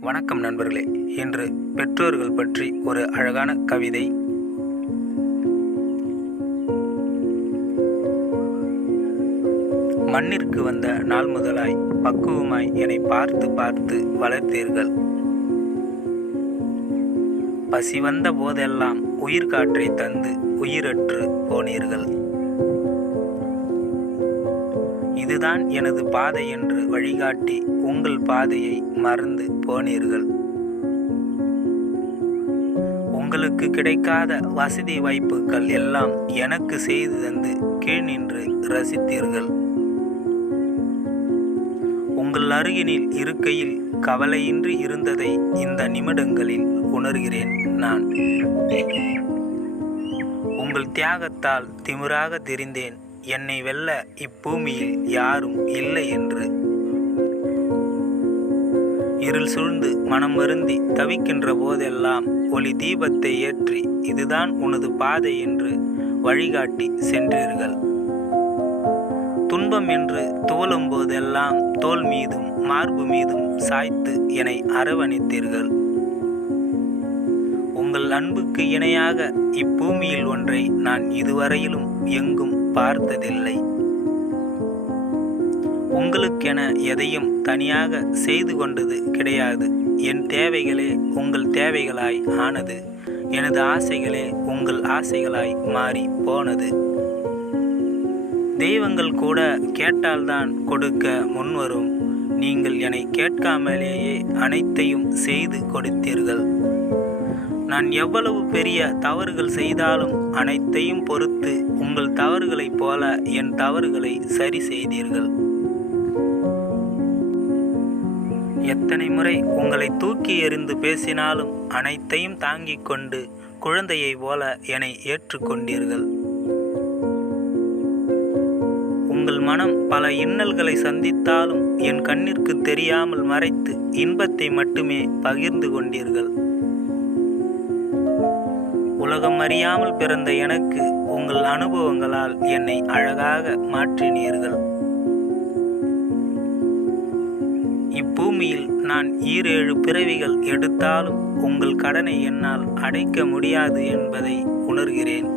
வணக்கம் நண்பர்களே. இன்று பெற்றோர்கள் பற்றி ஒரு அழகான கவிதை. மண்ணிற்கு வந்த நாள் முதலாய் பக்குவமாய் என்னை பார்த்து பார்த்து வளர்த்தீர்கள். பசி வந்த போதெல்லாம் உயிர் காற்றை தந்து உயிரற்று போனீர்கள். இதுதான் எனது பாதை என்று வழிகாட்டி உங்கள் பாதையை மறந்து போனீர்கள். உங்களுக்கு கிடைக்காத வசதி வாய்ப்புகள் எல்லாம் எனக்கு செய்து தந்து கீழ் நின்று ரசித்தீர்கள். உங்கள் அருகினில் இருக்கையில் கவலையின்றி இருந்ததை இந்த நிமிடங்களில் உணர்கிறேன் நான். உங்கள் தியாகத்தால் திமிராக தெரிந்தேன். என்னை வெல்ல இப்பூமியில் யாரும் இல்லை என்று. இருள் சூழ்ந்து மனம் வருந்தி தவிக்கின்ற போதெல்லாம் ஒளி தீபத்தை ஏற்றி இதுதான் உனது பாதை என்று வழிகாட்டி சென்றீர்கள். துன்பம் என்று துவலும் போதெல்லாம் தோல் மீதும் மார்பு மீதும் சாய்த்து என்னை அரவணைத்தீர்கள். உங்கள் அன்புக்கு இணையாக இப்பூமியில் ஒன்றை நான் இதுவரையிலும் எங்கும் பார்த்ததில்லை. உங்களுக்கென எதையும் தனியாக செய்து கொண்டது கிடையாது. என் தேவைகளே உங்கள் தேவைகளாய் ஆனது. எனது ஆசைகளே உங்கள் ஆசைகளாய் மாறி போனது. தெய்வங்கள் கூட கேட்டால்தான் கொடுக்க முன்வரும். நீங்கள் என்னை கேட்காமலேயே அனைத்தையும் செய்து கொடுத்தீர்கள். நான் எவ்வளவு பெரிய தவறுகள் செய்தாலும் அனைத்தையும் பொறுத்து உங்கள் தவறுகளைப் போல என் தவறுகளை சரி செய்தீர்கள். எத்தனை முறை உங்களை தூக்கி எறிந்து பேசினாலும் அனைத்தையும் தாங்கிக் கொண்டு குழந்தையைப் போல என்னை ஏற்றுக்கொண்டீர்கள். உங்கள் மனம் பல இன்னல்களை சந்தித்தாலும் என் கண்ணிற்கு தெரியாமல் மறைத்து இன்பத்தை மட்டுமே பகிர்ந்து கொண்டீர்கள். உலகம் அறியாமல் பிறந்த எனக்கு உங்கள் அனுபவங்களால் என்னை அழகாக மாற்றினீர்கள். இப்பூமியில் நான் ஈரேழு பிறவிகள் எடுத்தாலும் உங்கள் கடனை என்னால் அடைக்க முடியாது என்பதை உணர்கிறேன்.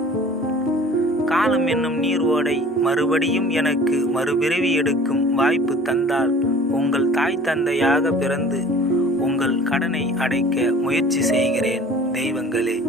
காலம் என்னும் நீர் ஓடை மறுபடியும் எனக்கு மறுபிறவி எடுக்கும் வாய்ப்பு தந்தால் உங்கள் தாய் தந்தையாக பிறந்து உங்கள் கடனை அடைக்க முயற்சி செய்கிறேன் தெய்வங்களே.